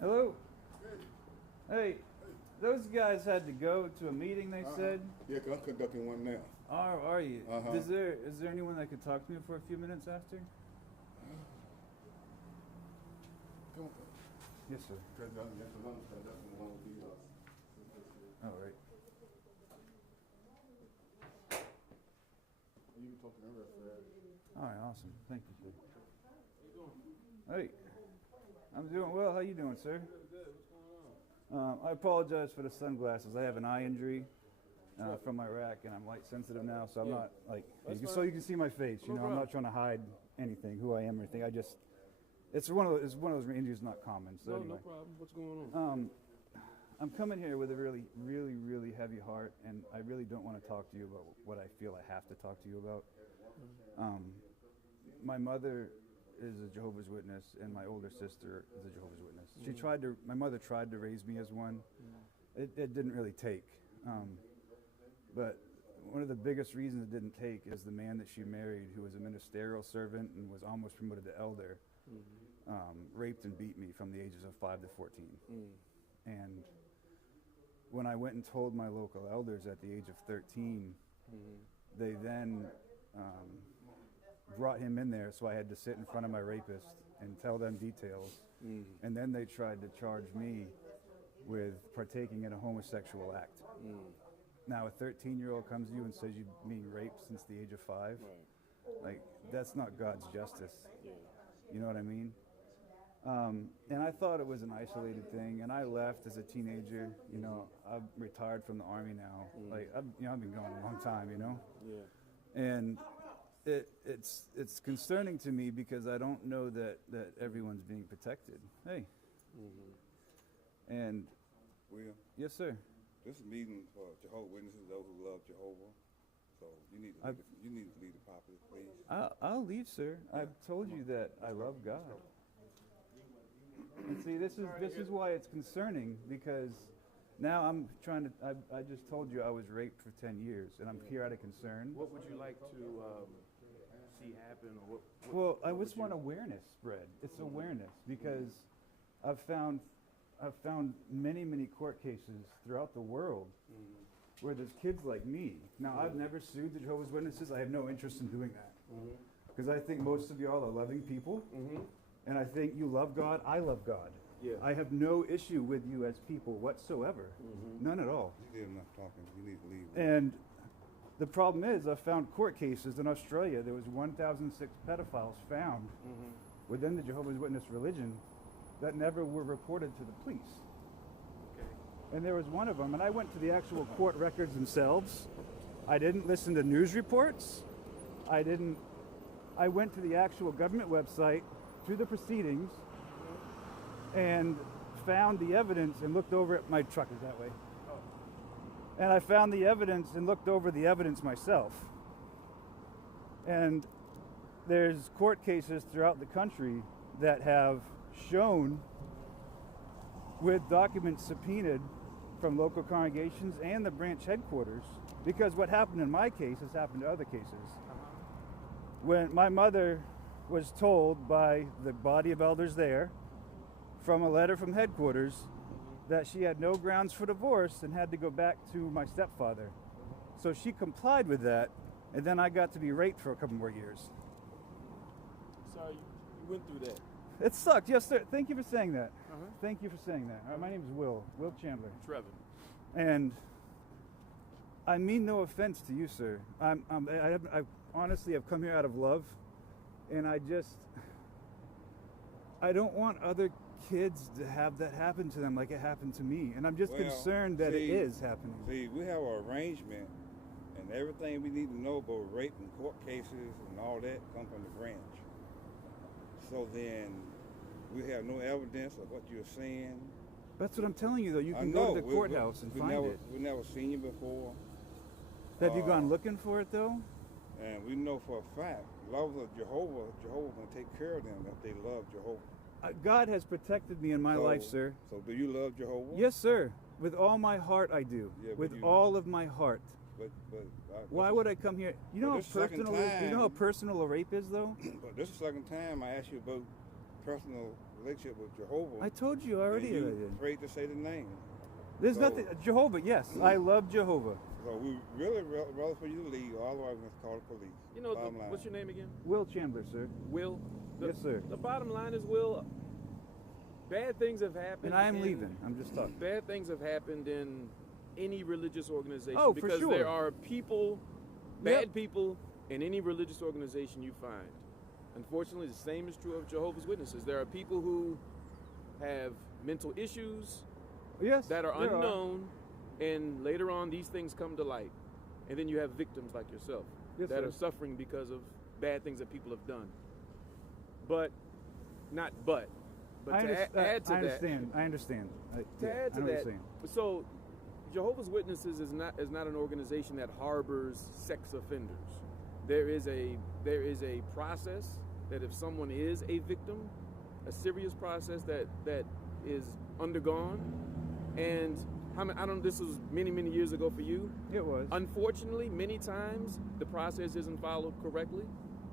Hello? Hey, those guys had to go to a meeting, they said. Yeah, 'cause I'm conducting one now. Are you? Uh-huh. Is there anyone that could talk to me for a few minutes after? Come on. Yes, sir. Because I'm conducting one with the All right. You can talk to them real fast. All right, awesome. Thank you, sir. Hey, I'm doing well. How you doing, sir? Good. What's going on? I apologize for the sunglasses. I have an eye injury from Iraq, and I'm light sensitive now, so I'm Yeah. not like That's so fine. you can see my face. You No know, I'm not problem. trying to hide anything, who I am or anything. It's one of those injuries not common. So No, anyway. no problem. What's going on? I'm coming here with a really, really, really heavy heart, and I really don't want to talk to you about what I feel I have to talk to you about. My mother is a Jehovah's Witness, and my older sister is a Jehovah's Witness. My mother tried to raise me as one. It didn't really take. But one of the biggest reasons it didn't take is the man that she married, who was a ministerial servant and was almost promoted to elder, raped and beat me from the ages of 5 to 14. And when I went and told my local elders at the age of 13, they then brought him in there, so I had to sit in front of my rapist and tell them details. And then they tried to charge me with partaking in a homosexual act. Now a 13-year-old comes to you and says you've been raped since the age of 5. Right. Like, that's not God's justice. Yeah. You know what I mean? And I thought it was an isolated thing, and I left as a teenager. You know, I'm retired from the Army now. Like, I've been going a long time, you know? Yeah. And it's concerning to me because I don't know that everyone's being protected. Hey. And Will, yes, sir. this is a meeting for Jehovah's Witnesses, those who love Jehovah. So you need to lead the property, please. I'll leave, sir. I've told you that I love God. And see, this is why it's concerning, because now I'm trying to. I just told you I was raped for 10 years, and I'm here out of concern. What would you like to see happen, or what? Well, I just want awareness spread. It's awareness, because I've found many court cases throughout the world where there's kids like me. Now, I've never sued the Jehovah's Witnesses. I have no interest in doing that, because I think most of y'all are loving people, and I think you love God. I love God. Yeah. I have no issue with you as people whatsoever, none at all. You did enough talking. You need to leave. And the problem is, I found court cases in Australia. There was 1,006 pedophiles found within the Jehovah's Witness religion that never were reported to the police. Okay. And there was one of them, and I went to the actual court records themselves. I didn't listen to news reports. I went to the actual government website, through the proceedings, and found the evidence and looked over it. My truck is that way. And I found the evidence and looked over the evidence myself. And there's court cases throughout the country that have shown, with documents subpoenaed from local congregations and the branch headquarters, because what happened in my case has happened to other cases. When my mother was told by the body of elders there, from a letter from headquarters, that she had no grounds for divorce and had to go back to my stepfather. So she complied with that, and then I got to be raped for a couple more years. So you went through that. It sucked, yes sir. Thank you for saying that. Thank you for saying that. My name is Will Chandler. Trevor. And I mean no offense to you, sir. I honestly have come here out of love, and I don't want other kids to have that happen to them like it happened to me, and I'm just concerned that it is happening. See, we have an arrangement, and everything we need to know about rape and court cases and all that come from the branch. So then we have no evidence of what you're saying. That's what I'm telling you, though. You can go to the courthouse and find it. We've never seen you before. Have you gone looking for it, though? And we know for a fact lovers of Jehovah, Jehovah's gonna take care of them if they love Jehovah. God has protected me in my life, sir. So do you love Jehovah? Yes, sir. With all my heart, I do. Yeah, with all of my heart. But why would I come here? You know how this is the second personal is, you know how time- personal a rape is, though? But this is the second time I asked you about personal relationship with Jehovah. I told you already. and I you did. afraid to say the name. There's So- nothing. Jehovah, yes, I love Jehovah. So we really rather for you to leave, or otherwise we're going to call the police. You know, Bottom line. what's your name again? Will Chandler, sir. Will? Yes, sir. The bottom line is, Will, bad things have happened. And I am in- leaving. I'm just talking. Bad things have happened in any religious organization. Oh, for because sure. there are people, bad people, in any religious organization you find. Unfortunately, the same is true of Jehovah's Witnesses. There are people who have mental issues Yes. that are there unknown, and later on these things come to light. And then you have victims like yourself Yes, that sir. are suffering because of bad things that people have done. But, not but, but I to understand. add to I that, understand. I understand. to Yeah, add I to know what that, you're saying. so Jehovah's Witnesses is not an organization that harbors sex offenders. There is a process that if someone is a victim, a serious process that is undergone, and I don't. This was many years ago for you. It was. Unfortunately, many times the process isn't followed correctly,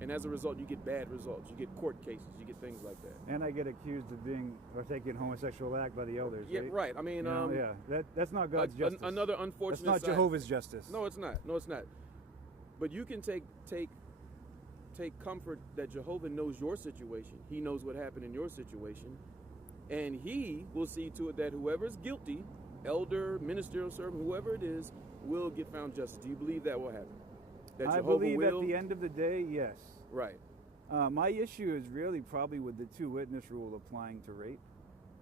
and as a result, you get bad results. You get court cases. You get things like that. And I get accused of being or taking homosexual act by the elders. Yeah, right. I mean, You know, yeah, that's not God's justice. Another unfortunate. That's not side- Jehovah's justice. No, it's not. No, it's not. But you can take comfort that Jehovah knows your situation. He knows what happened in your situation, and he will see to it that whoever's guilty, elder, ministerial servant, whoever it is, will get found justice. Do you believe that will happen? That I Jehovah believe will? at the end of the day, yes. Right. My issue is really probably with the two witness rule applying to rape.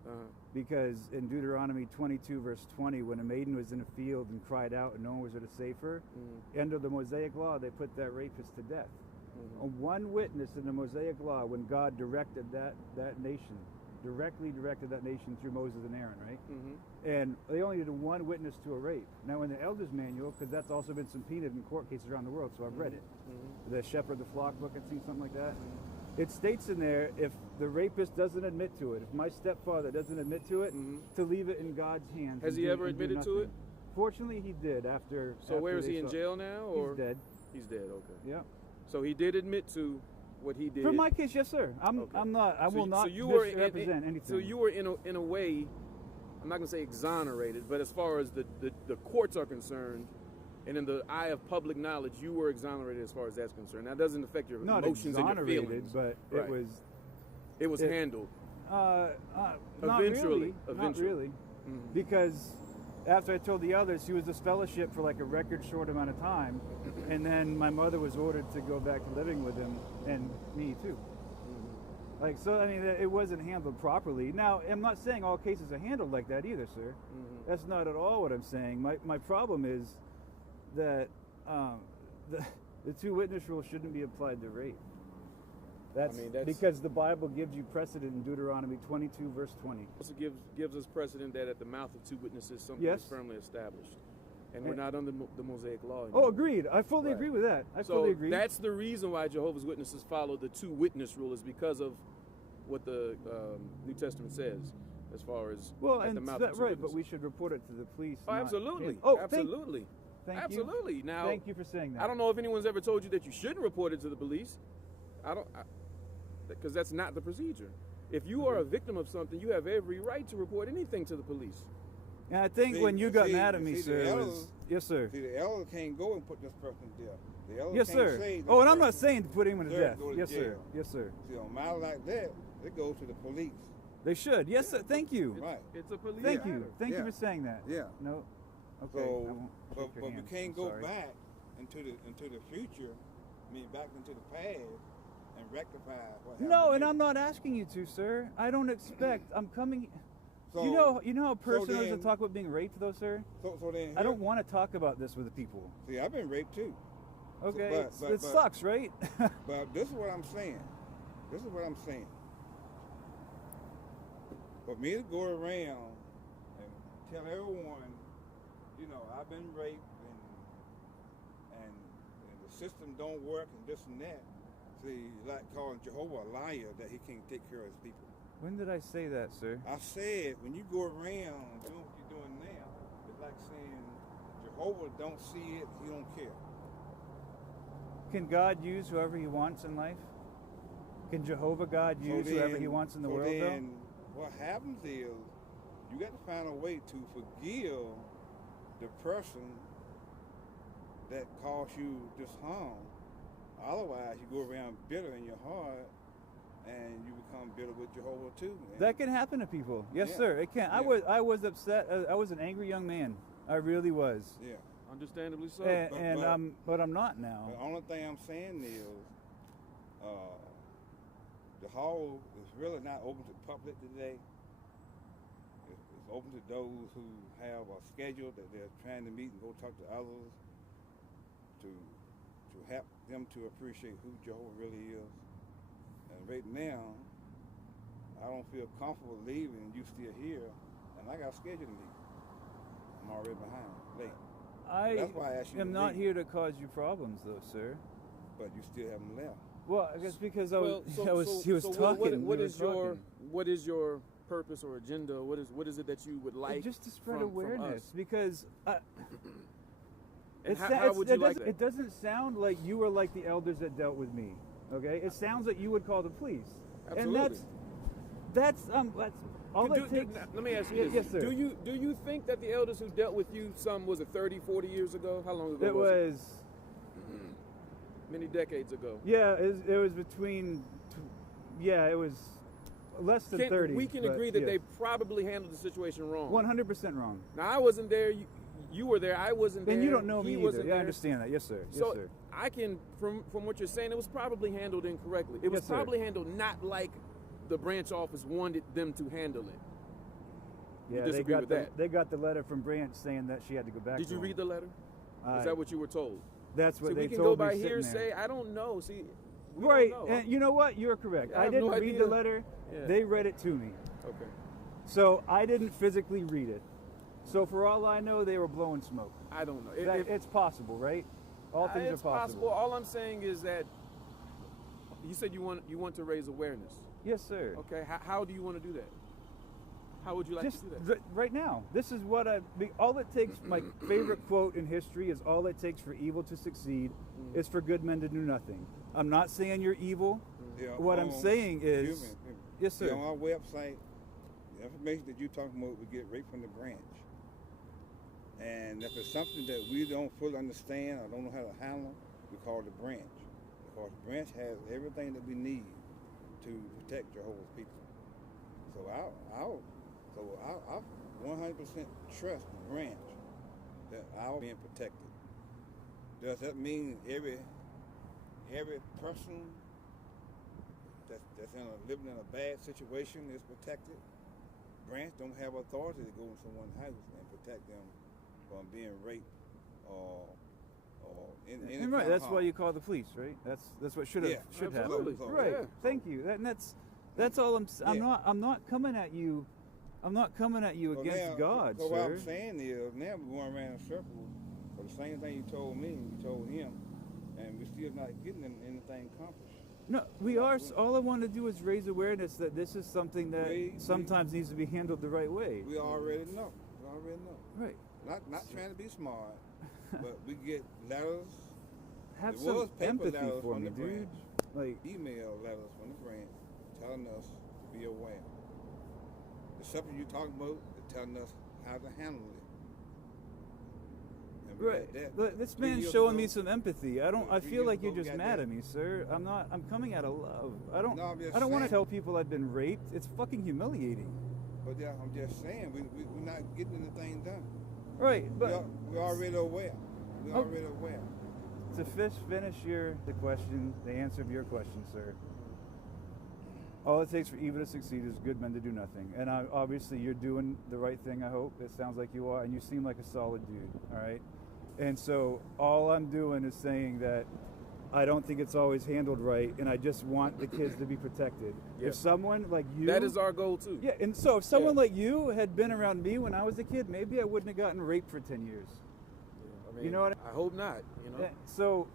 Uh-huh. Because in Deuteronomy 22 verse 20, when a maiden was in a field and cried out and no one was there to save her, under the Mosaic law, they put that rapist to death. One witness in the Mosaic law, when God directed that nation, directly directed that nation through Moses and Aaron, right? And they only did one witness to a rape. Now in the Elders Manual, because that's also been subpoenaed in court cases around the world, so I've read it. The Shepherd, the Flock book, I've seen something like that. It states in there, if the rapist doesn't admit to it, if my stepfather doesn't admit to it, to leave it in God's hands. Has and he do- ever and do admitted to nothing. it? Fortunately, he did after. So where is after he they in saw- jail now? Or He's dead. He's dead. Okay. Yeah. So he did admit to what he did. For my case, yes, sir. I'm not. I will not misrepresent anything. So you were in a way, I'm not going to say exonerated, but as far as the courts are concerned, and in the eye of public knowledge, you were exonerated as far as that's concerned. That doesn't affect your not emotions and your exonerated, feelings. but Right. It was handled. not Eventually. really. Not Eventually. really. Because after I told the others, he was disfellowshipped for like a record short amount of time, and then my mother was ordered to go back to living with him, and me too. Like, so I mean, it wasn't handled properly. Now, I'm not saying all cases are handled like that either, sir. That's not at all what I'm saying. My problem is that the two witness rule shouldn't be applied to rape. That's because the Bible gives you precedent in Deuteronomy 22 verse 20. Also gives us precedent that at the mouth of two witnesses, something Yes. is firmly established. And we're not under the Mosaic law Oh, anymore. agreed. I fully Right. agree with that. I So fully agree. that's the reason why Jehovah's Witnesses follow the two witness rule, is because of what the New Testament says as far as well, at and the mouth that, of two right, but witnesses. we should report it to the police. Oh, not absolutely. him. Oh, absolutely. Thank Absolutely. You. Now, thank you for saying that. I don't know if anyone's ever told you that you shouldn't report it to the police. Because that's not the procedure. If you are a victim of something, you have every right to report anything to the police. And I think when you got mad at me, the sir, it elders- was yes, sir. See, the elder can't go and put this person in death. The elder Yes, can't sir. say this Oh, and I'm not person saying to put him to deserves death. to go to Yes, sir. jail. Yes, sir. See, on a matter like that, it goes to the police. They should. Yes, sir. Thank you. Right. It's a police Thank you. matter. Thank Yeah. you for saying that. Yeah. No. Okay. So, I won't but shake your we hand. can't I'm go sorry. back into the future, I mean back into the past and rectify what happened. No, and here. I'm not asking you to, sir. I don't expect. I'm coming. So, you know how personal it is then- to talk about being raped, though, sir. So then I don't want to talk about this with the people. see. I've been raped too. Okay, but- it but- sucks, right? But this is what I'm saying. This is what I'm saying. For me to go around and tell everyone, you know, I've been raped and the system don't work and this and that. See, like calling Jehovah a liar that he can't take care of his people. When did I say that, sir? I said, when you go around doing what you're doing now, it's like saying Jehovah don't see it, he don't care. Can God use whoever he wants in life? Can Jehovah God use whoever he wants in the world, though? Then what happens is you got to find a way to forgive the person that caused you this harm. Otherwise, you go around bitter in your heart, and you become bitter with Jehovah too. Man. That can happen to people. Yes, Yeah. sir. It can. Yeah. I was upset. I was an angry young man. I really was. Yeah. Understandably so. But I'm not now. The only thing I'm saying is, the hall is really not open to the public today. It's open to those who have a schedule that they're trying to meet and go talk to others to help them to appreciate who Jehovah really is. And right now, I don't feel comfortable leaving and you still here, and I got a schedule to meet. I'm already behind, late. That's why I asked you am to not leave. here to cause you problems, though, sir. But you still haven't left. Well, I guess because he was so talking. What is your purpose or agenda? What is it that you would like? Just to spread from awareness, us? because And how would you like that? It doesn't sound like you were like the elders that dealt with me. Okay, it sounds like you would call the police. Absolutely. And that's all it takes. Let me ask you this. Yes, sir. Do you think that the elders who dealt with you, was it 30, 40 years ago? How long ago It was it? was Many decades ago. Yeah, it was between. Yeah, it was less than 30. We can agree that they probably handled the situation wrong. 100% wrong. Now, I wasn't there. You were there. I wasn't there. And you don't know me He either. wasn't Yeah, I there. understand that. Yes, sir. Yes, So sir. I can, from what you're saying, it was probably handled incorrectly. It was Yes, sir. probably handled not like the branch office wanted them to handle it. Yeah, You disagree with that? They got the letter from Branch saying that she had to go back. Did you read the letter? Is that what you were told? That's what See, they we can told go by me sitting hearsay. there. I don't know. See, we Right, don't know. and you know what? You're correct. I I have didn't no read the idea. letter. Yeah. They read it to me. Okay. So I didn't physically read it. So for all I know, they were blowing smoke. I don't know. It's possible, right? All things it's are possible. All I'm saying is that you said you want to raise awareness. Yes, sir. Okay. How do you want to do that? How would you like Just to do that? right now. This is what all it takes. My favorite quote in history is, all it takes for evil to succeed is for good men to do nothing. I'm not saying you're evil. Yeah, What I'm saying is, excuse me. yes, sir. On our website, the information that you're talking about, we get right from the branch. And if it's something that we don't fully understand or don't know how to handle, we call the branch. Because the branch has everything that we need to protect Jehovah's people. So I 100% trust the branch that I'll being protected. Does that mean every person that's living in a bad situation is protected? Branch don't have authority to go in someone's house and protect them from being raped or any And right, kind of that's why harm. you call the police, right? That's what should happen. absolutely. Right. Yeah. Thank you. That's all I'm Yeah. I'm not coming at you. I'm not coming at you So against now, God, so sir. what I'm saying is, now we're going around in circles for the same thing you told me and you told him, and we're still not getting anything accomplished. No, we are. All I want to do is raise awareness that this is something that sometimes needs to be handled the right way. We already know. We already know. Right. Not trying to be smart, but we get letters. Have There was some paper empathy letters for from me, the dude. branch. Like, Email letters from the branch telling us to be aware. The subject you're talking about, they're telling us how to handle it. And we right. got that. Look, this 3 man's years showing ago- me some empathy. I 3 feel years like you're ago, we just got mad that. at me, sir. I'm coming out of love. I don't No, I'm just want to saying. tell people I've been raped. It's fucking humiliating. But yeah, I'm just saying, we're not getting anything done. Right, but We're already aware. We're Oh. already aware. to finish the answer of your question, sir. All it takes for evil to succeed is good men to do nothing. And obviously you're doing the right thing, I hope. It sounds like you are, and you seem like a solid dude, all right? And so all I'm doing is saying that I don't think it's always handled right, and I just want the kids to be protected. Yeah. If someone like you... That is our goal too. Yeah, and so if someone like you had been around me when I was a kid, maybe I wouldn't have gotten raped for 10 years. I mean, You know what I hope not. You know. So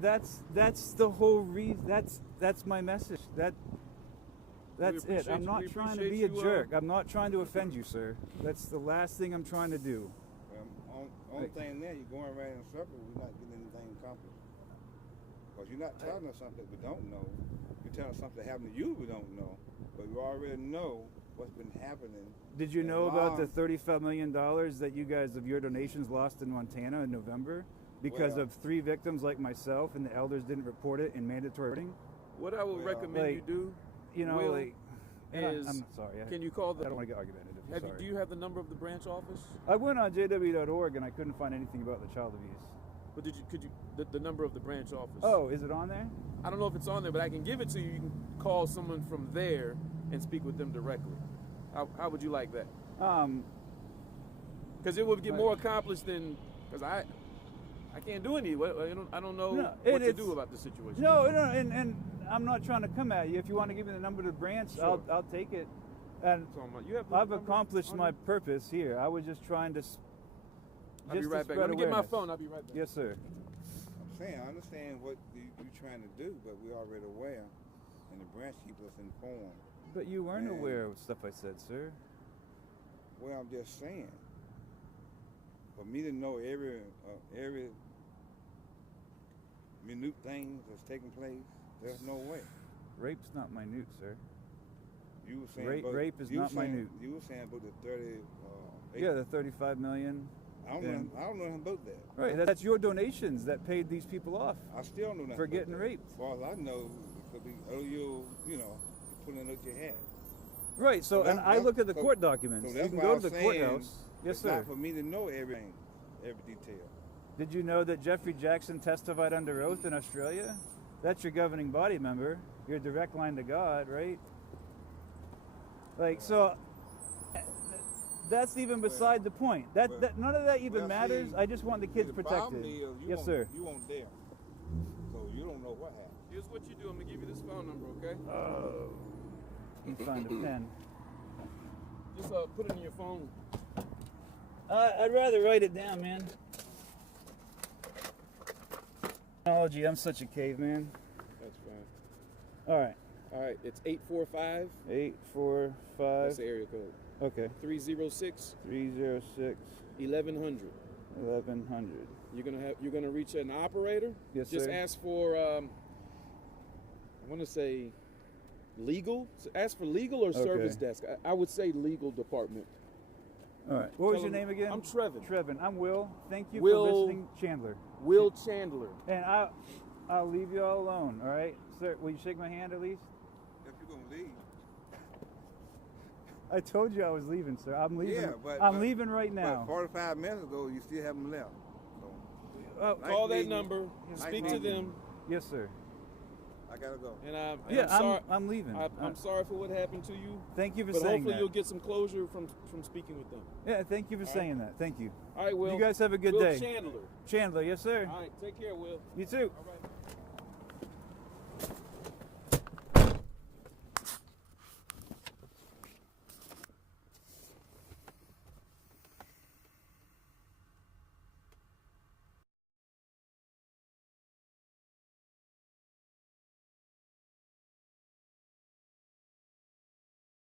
That's the whole reason. That's my message. That's it. I'm not trying to be a jerk. I'm not trying to offend you, sir. That's the last thing I'm trying to do. Only thing there, you're going right in a circle. We're not getting anything accomplished. Because you're not telling us something we don't know. You're telling us something that happened to you we don't know. But we already know what's been happening. Did you know about the $35 million that you guys of your donations lost in Montana in November because of 3 victims like myself and the elders didn't report it in mandatory reporting? What I would recommend you do, Will, is I'm sorry. Can you call the? I don't want to get argumentative. Do you have the number of the branch office? I went on jw.org and I couldn't find anything about the child abuse. But could you the number of the branch office? Oh, is it on there? I don't know if it's on there, but I can give it to you. You can call someone from there and speak with them directly. How would you like that? Because it would get more accomplished than because I can't do any. I don't know what to do about the situation. No, and I'm not trying to come at you. If you want to give me the number of the branch, sure. I'll take it. And I've accomplished my purpose here. I was just trying to. I'll be right back. Let me get my phone. I'll be right back. Yes, sir. I'm saying I understand what you're trying to do, but we're already aware, and the branch keeps us informed. But you weren't aware of stuff I said, sir. Well, I'm just saying. For me to know every minute thing that's taking place, there's no way. Rape's not minute, sir. You were saying rape is not minute. You were saying about the 30. Yeah, the 35 million. I don't know nothing about that. Right, that's your donations that paid these people off. I still know nothing for getting raped. As far as I know, it could be pulling out your hat. Right. So, and I look at the court documents. So you can go to the courthouse. Yes, sir. It's not for me to know everything, every detail. Did you know that Jeffrey Jackson testified under oath in Australia? That's your governing body member. Your direct line to God, right? Like, so that's even beside the point. That none of that even matters. I just want the kids protected. Yes, sir. You won't dare. So you don't know what happened. Here's what you do. I'm gonna give you this phone number, okay? Let me find a pen. Just put it in your phone. I'd rather write it down, man. Technology. I'm such a caveman. That's fine. All right. All right. It's 845. 845. That's the area code. Okay. 306. 306. 1100. 1100. You're gonna reach an operator. Yes, Just sir. ask for I want to say legal. So ask for legal or service desk. I would say legal department. All right. What was your name again? I'm Trevin. Trevin. I'm Will. Thank you Will, for listening, Chandler. Will Chandler. And I'll leave you all alone. All right, sir. Will you shake my hand at least? If you're gonna leave. I told you I was leaving, sir. I'm leaving. Yeah, I'm leaving right now. But 45 minutes ago, you still haven't left. So, call that number. Speak to them. Yes, sir. I gotta go. And I'm sorry. I'm leaving. I'm sorry for what happened to you. Thank you for but saying hopefully that. you'll get some closure from speaking with them. Yeah, thank you for saying that. Thank you. All right, Will. You guys have a good Will day. Chandler. Chandler, yes, sir. All right, take care, Will. You too. All right.